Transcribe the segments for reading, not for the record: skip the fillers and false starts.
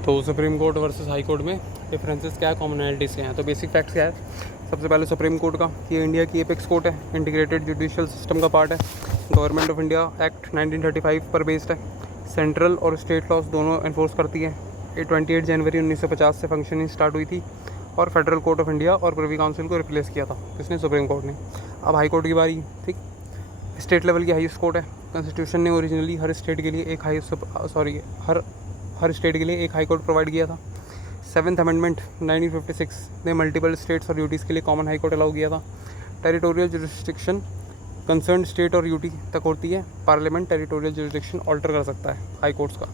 तो supreme court versus high court में differences क्या है, कॉमनैलिटीज़ क्या हैं। तो बेसिक फैक्ट्स क्या है, सबसे पहले सुप्रीम कोर्ट का, ये इंडिया की एपेक्स कोर्ट है, इंटीग्रेटेड जुडिशियल सिस्टम का पार्ट है, गवर्नमेंट ऑफ इंडिया एक्ट 1935 पर बेस्ड है, सेंट्रल और स्टेट लॉज दोनों इन्फोर्स करती है। ये 28 जनवरी 1950 से फंक्शनिंग स्टार्ट हुई थी और फेडरल कोर्ट ऑफ इंडिया और प्रिवी काउंसिल को रिप्लेस किया था किसने, सुप्रीम कोर्ट ने। अब हाई कोर्ट की बारी, ठीक, स्टेट लेवल की हाईएस्ट कोर्ट है। कॉन्स्टिट्यूशन ने ओरिजिनली हर स्टेट के लिए एक हर स्टेट के लिए एक हाई कोर्ट प्रोवाइड किया था। 7th अमेंडमेंट 1956 ने मल्टीपल स्टेट्स और यूटीज़ के लिए कॉमन हाई कोर्ट अलाउ किया था। टेरिटोरियल जुरिस्डिक्शन कंसर्न स्टेट और यूटी तक होती है। पार्लियामेंट टेरिटोरियल जुरिस्डिक्शन ऑल्टर कर सकता है हाई कोर्ट्स का।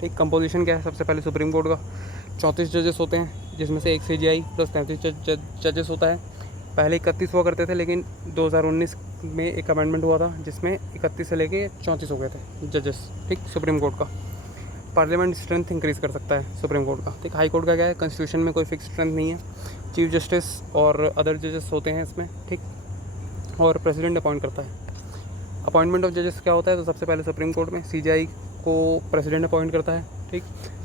ठीक, कंपोजिशन क्या है, सबसे पहले सुप्रीम कोर्ट का 34 जजेस होते हैं, जिसमें से एक सीजीआई प्लस 33 जजेस होता है। पहले 31 हुआ करते थे, लेकिन 2019 में एक अमेंडमेंट हुआ था जिसमें 31 से लेके 34 हो गए थे जजेस। ठीक, सुप्रीम कोर्ट का पार्लियामेंट स्ट्रेंथ इंक्रीज़ कर सकता है सुप्रीम कोर्ट का। ठीक, हाई कोर्ट का क्या है, कॉन्स्टिट्यूशन में कोई फिक्स स्ट्रेंथ नहीं है, चीफ जस्टिस और अदर जजेस होते हैं इसमें। ठीक, और प्रेसिडेंट अपॉइंट करता है। अपॉइंटमेंट ऑफ जजेस क्या होता है, तो सबसे पहले सुप्रीम कोर्ट में सीजीआई को प्रेसिडेंट अपॉइंट करता है। ठीक,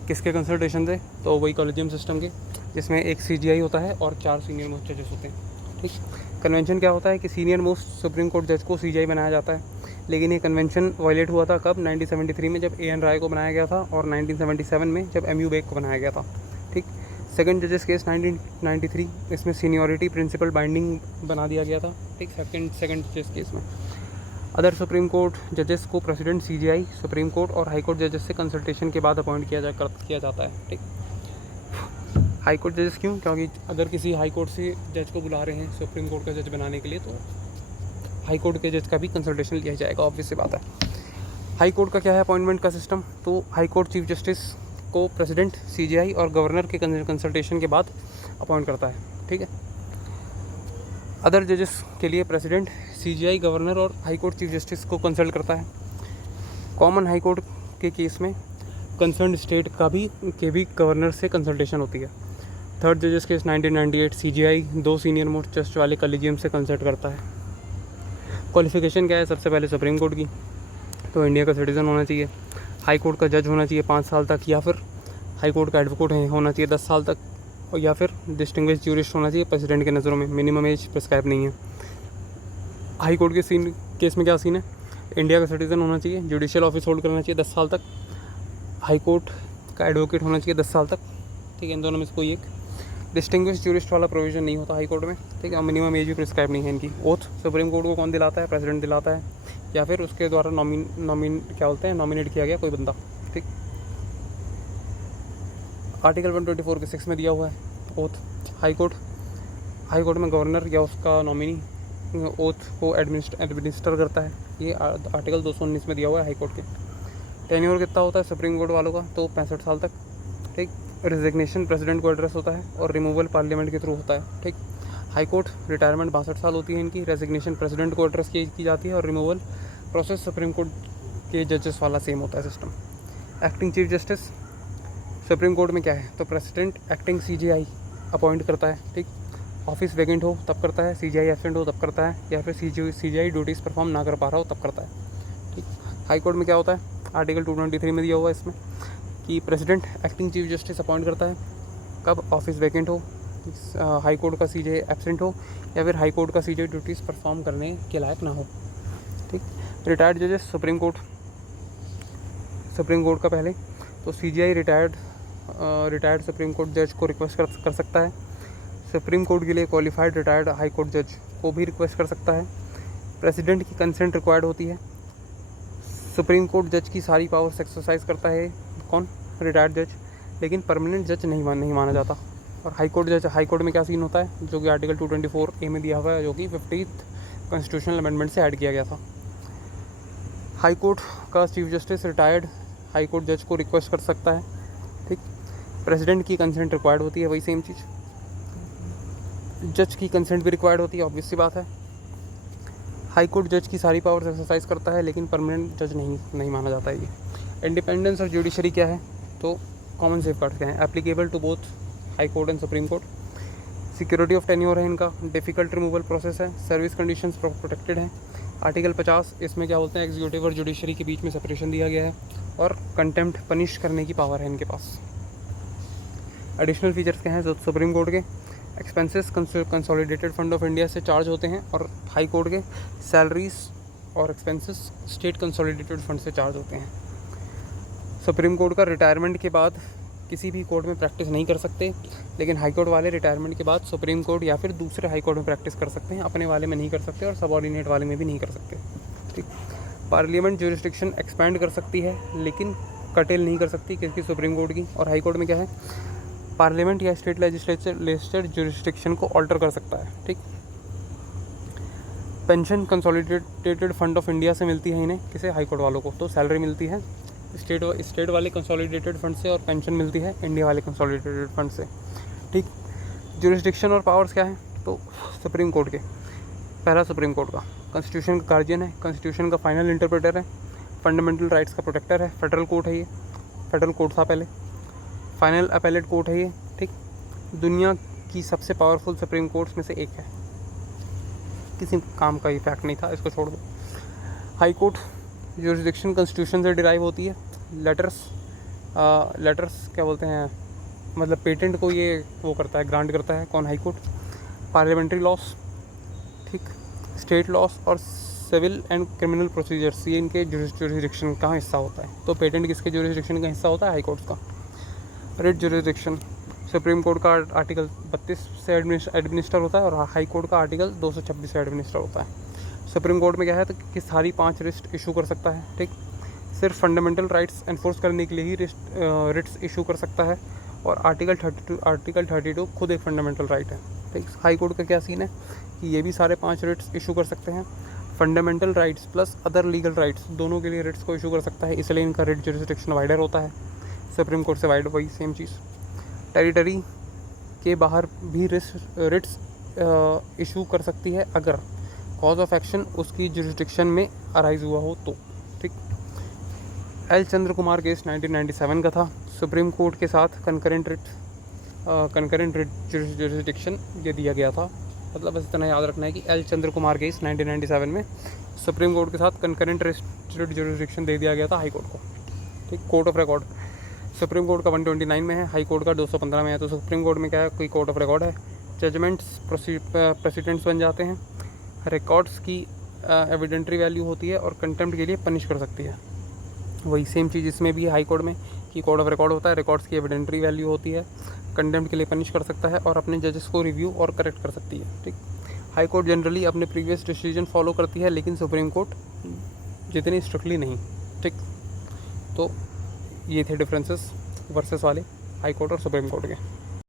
किसके कंसल्टेशन से, तो वही कॉलेजियम सिस्टम के, जिसमें एक सीजीआई होता है और 4 सीनियर मोस्ट जजेस होते हैं। ठीक, कन्वेंशन क्या होता है कि सीनियर मोस्ट सुप्रीम कोर्ट जज को सीजीआई बनाया जाता है, लेकिन ये कन्वेंशन वायलेट हुआ था कब, 1973 में जब एएन राय को बनाया गया था, और 1977 में जब एमयू बेग को बनाया गया था। ठीक, सेकंड जजेस केस 1993, इसमें सीनियरिटी प्रिंसिपल बाइंडिंग बना दिया गया था। ठीक, सेकंड जजेस केस में अदर सुप्रीम कोर्ट जजेस को प्रेसिडेंट सीजीआई, सुप्रीम कोर्ट और हाई कोर्ट जजेस से कंसल्टेशन के बाद अपॉइंट किया जाता है। ठीक, हाई कोर्ट जजेस क्यों, क्योंकि अगर किसी हाई कोर्ट से जज को बुला रहे हैं सुप्रीम कोर्ट का जज बनाने के लिए, तो हाई कोर्ट के जज का भी कंसल्टेशन लिया जाएगा, ऑब्वियस सी बात है। हाई कोर्ट का क्या है अपॉइंटमेंट का सिस्टम, तो हाई कोर्ट चीफ जस्टिस को प्रेसिडेंट, सीजीआई और गवर्नर के कंसल्टेशन के बाद अपॉइंट करता है। ठीक है, अदर जजेस के लिए प्रेसिडेंट, सीजीआई, गवर्नर और हाई कोर्ट चीफ जस्टिस को कंसल्ट करता है। कॉमन हाई कोर्ट के केस में कंसर्न स्टेट के भी गवर्नर से कंसल्टेशन होती है। थर्ड जजेस केस 1998, सीजीआई 2 सीनियर मोस्ट जज वाले कॉलेजियम से कंसल्ट करता है। क्वालिफिकेशन क्या है, सबसे पहले सुप्रीम कोर्ट की, तो इंडिया का सिटीज़न होना चाहिए, हाई कोर्ट का जज होना चाहिए 5 साल तक, या फिर हाई कोर्ट का एडवोकेट होना चाहिए 10 साल तक, और या फिर डिस्टिंग्विश्ड ज्यूरिस्ट होना चाहिए प्रेसिडेंट के नज़रों में। मिनिमम एज प्रिस्क्राइब नहीं है। हाई कोर्ट के केस में क्या सीन है, इंडिया का सिटीज़न होना चाहिए, जुडिशियल ऑफिस होल्ड करना चाहिए 10 साल तक, हाई कोर्ट का एडवोकेट होना चाहिए 10 साल तक। ठीक है, इन दोनों में से कोई एक। डिस्टिंग्विश्ड ज्यूरिस्ट वाला प्रोविजन नहीं होता हाई कोर्ट में। ठीक है, मिनिमम एज भी प्रिस्क्राइब नहीं है इनकी। ओथ सुप्रीम कोर्ट को कौन दिलाता है, प्रेसिडेंट दिलाता है, या फिर उसके द्वारा नॉमिनेट किया गया कोई बंदा। ठीक, आर्टिकल 124 के 6 में दिया हुआ है ओथ। हाई कोर्ट में गवर्नर या उसका नॉमिनी ओथ को एडमिनिस्टर करता है। ये आर्टिकल 219 में दिया हुआ है हाई कोर्ट के। टेन्योर कितना होता है सुप्रीम कोर्ट वालों का, तो 65 साल तक। ठीक, रेजिग्नेशन प्रेसिडेंट को एड्रेस होता है और रिमूवल पार्लियामेंट के थ्रू होता है। ठीक, हाई कोर्ट रिटायरमेंट 62 साल होती है इनकी, रेजिग्नेशन प्रेसिडेंट को एड्रेस की जाती है, और रिमूवल प्रोसेस सुप्रीम कोर्ट के जजेस वाला सेम होता है system. Acting chief justice supreme court में क्या है, तो प्रेसिडेंट एक्टिंग सीजीआई अपॉइंट करता है। ठीक, ऑफिस वैकेंट हो तब करता है, सीजीआई एब्सेंट हो तब करता है, या फिर सीजीआई ड्यूटीज़ परफॉर्म ना कर पा रहा हो तब करता है। ठीक, हाई कोर्ट में क्या होता है, आर्टिकल 223 में दिया हुआ है इसमें कि president acting chief justice appoint करता है कब, ऑफिस वैकेंट हो, हाई कोर्ट का सीजीआई एब्सेंट हो, या फिर हाई कोर्ट का सीजीआई ड्यूटीज़ परफॉर्म करने के लायक ना हो। ठीक, रिटायर्ड जजेस सुप्रीम कोर्ट का पहले, तो सीजीआई रिटायर्ड सुप्रीम कोर्ट जज को रिक्वेस्ट कर सकता है। सुप्रीम कोर्ट के लिए क्वालिफाइड रिटायर्ड हाई कोर्ट जज को भी रिक्वेस्ट कर सकता है। प्रेसिडेंट की कंसेंट रिक्वायर्ड होती है। सुप्रीम कोर्ट जज की सारी पावर्स एक्सरसाइज करता है कौन, रिटायर्ड जज, लेकिन परमानेंट जज नहीं माना जाता। और हाई कोर्ट में क्या सीन होता है, जो कि आर्टिकल 224A में दिया हुआ है, जो कि 50th कॉन्स्टिट्यूशनल अमेंडमेंट से ऐड किया गया था। हाई कोर्ट का chief justice retired high court जज को रिक्वेस्ट कर सकता है। ठीक, प्रेसिडेंट की कंसेंट रिक्वायर्ड होती है, वही सेम चीज़, जज की कंसेंट भी रिक्वायर्ड होती है, ऑब्वियस सी बात है। हाई कोर्ट जज की सारी पावर्स एक्सरसाइज करता है, लेकिन परमानेंट जज नहीं माना जाता है ये। इंडिपेंडेंस ऑफ जुडिशरी क्या है, तो कॉमन सेफगार्ड्स क्या हैं, applicable to both high court and supreme court. Security of tenure है इनका, डिफ़िकल्ट रिमूवल प्रोसेस है, सर्विस कंडीशंस प्रोटेक्टेड हैं। आर्टिकल 50 इसमें क्या बोलते हैं, एग्जीक्यूटिव और जुडिशरी के बीच में सेपरेशन दिया गया है, और कंटेम्प्ट पनिश करने की पावर है इनके पास। एडिशनल फीचर्स क्या हैं सुप्रीम कोर्ट के? Expenses consolidated fund of India से चार्ज होते हैं, और हाई कोर्ट के सैलरीज और एक्सपेंसेस स्टेट कंसोलिडेटेड फंड से चार्ज होते हैं। सुप्रीम कोर्ट का रिटायरमेंट के बाद किसी भी कोर्ट में प्रैक्टिस नहीं कर सकते, लेकिन हाई कोर्ट वाले रिटायरमेंट के बाद सुप्रीम कोर्ट या फिर दूसरे हाई कोर्ट में प्रैक्टिस कर सकते हैं, अपने वाले में नहीं कर सकते और सबऑर्डिनेट वाले में भी नहीं कर सकते। ठीक। पार्लियामेंट ज्यूरिसडिक्शन एक्सपैंड कर सकती है, लेकिन कटेल नहीं कर सकती, क्योंकि सुप्रीम कोर्ट की। और हाई कोर्ट में क्या है, पार्लियामेंट या स्टेट लेजिस्लेचर ज्यूरिसडिक्शन को ऑल्टर कर सकता है। ठीक। Pension consolidated fund of India से मिलती है इन्हें, किसे? हाई कोर्ट वालों को। तो सैलरी मिलती है स्टेट वाले कंसोलिडेटेड फंड से, और पेंशन मिलती है इंडिया वाले कंसोलिडेटेड फंड से। ठीक। ज्यूरिसडिक्शन और पावर्स क्या है? तो सुप्रीम कोर्ट के, पहला सुप्रीम कोर्ट का कॉन्स्टिट्यूशन का गार्जियन है, कॉन्स्टिट्यूशन का फाइनल इंटरप्रेटर है, फंडामेंटल राइट्स का प्रोटेक्टर है, फेडरल कोर्ट है ये, फेडरल कोर्ट था पहले, फाइनल अपीलेट कोर्ट है ये। ठीक। दुनिया की सबसे पावरफुल सुप्रीम कोर्ट्स में से एक है, किसी काम का ये फैक्ट नहीं था, इसको छोड़ दो। हाई कोर्ट ज्यूरिसडिक्शन कॉन्स्टिट्यूशन से डिराइव होती है। लेटर्स क्या बोलते हैं, मतलब पेटेंट को ये वो करता है, ग्रांट करता है कौन? High court. पार्लियामेंट्री लॉस, ठीक, स्टेट लॉस और सिविल एंड क्रिमिनल प्रोसीजर्स, ये इनके ज्यूरिसडिक्शन का हिस्सा होता है। तो पेटेंट किसके ज्यूरिसडिक्शन का हिस्सा होता है? हाई कोर्ट का। रिट ज्यूरिसडिक्शन, सुप्रीम कोर्ट का आर्टिकल 32 से एडमिनिस्टर होता है, और हाई कोर्ट का आर्टिकल 226 से एडमिनिस्टर होता है। सुप्रीम कोर्ट में क्या है, तो कि सारी 5 रिट्स इशू कर सकता है। ठीक। सिर्फ फंडामेंटल राइट्स एनफोर्स करने के लिए ही रिट्स इशू कर सकता है, और आर्टिकल 32 खुद एक फंडामेंटल राइट है। ठीक। हाई कोर्ट का क्या सीन है कि ये भी सारे 5 रिट्स इशू कर सकते हैं, fundamental rights plus other legal rights दोनों के लिए रिट्स को इशू कर सकता है, इसलिए इनका रिट ज्यूरिसडिक्शन वाइडर होता है, सुप्रीम कोर्ट से वाइड, वही सेम चीज़। टेरिटरी के बाहर भी रिट्स इशू कर सकती है, अगर कॉज ऑफ एक्शन उसकी ज्यूरिसडिक्शन में अराइज हुआ हो तो। ठीक। एल चंद्र कुमार केस 1997 का था, सुप्रीम कोर्ट के साथ कंकरेंट रिट ज्यूरिसडिक्शन ये दिया गया था। मतलब बस इतना याद रखना है कि एल चंद्र कुमार केस 1997 में सुप्रीम कोर्ट के साथ कंकरेंट रिट ज्यूरिसडिक्शन दे दिया गया था हाई कोर्ट को। ठीक। Court of record, supreme court का 129 में है, हाई कोर्ट का 215 में है। तो सुप्रीम कोर्ट में क्या है, कोई कोर्ट ऑफ रिकॉर्ड है, जजमेंट्स प्रेसिडेंट्स बन जाते हैं, रिकॉर्ड्स की एविडेंट्री वैल्यू होती है, और कंटेम्प्ट के लिए पनिश कर सकती है। वही सेम चीज़ इसमें भी हाई कोर्ट में कि कोर्ट ऑफ रिकॉर्ड होता है, रिकॉर्ड्स की एविडेंट्री वैल्यू होती है, कंटेम्प्ट के लिए पनिश कर सकता है, और अपने जजेस को रिव्यू और करेक्ट कर सकती है। ठीक। हाई कोर्ट जनरली अपने प्रीवियस डिसीजन फॉलो करती है, लेकिन सुप्रीम कोर्ट जितनी स्ट्रिक्टली नहीं। ठीक। तो ये थे डिफरेंसेस वर्सेस वाले हाई कोर्ट और सुप्रीम कोर्ट के।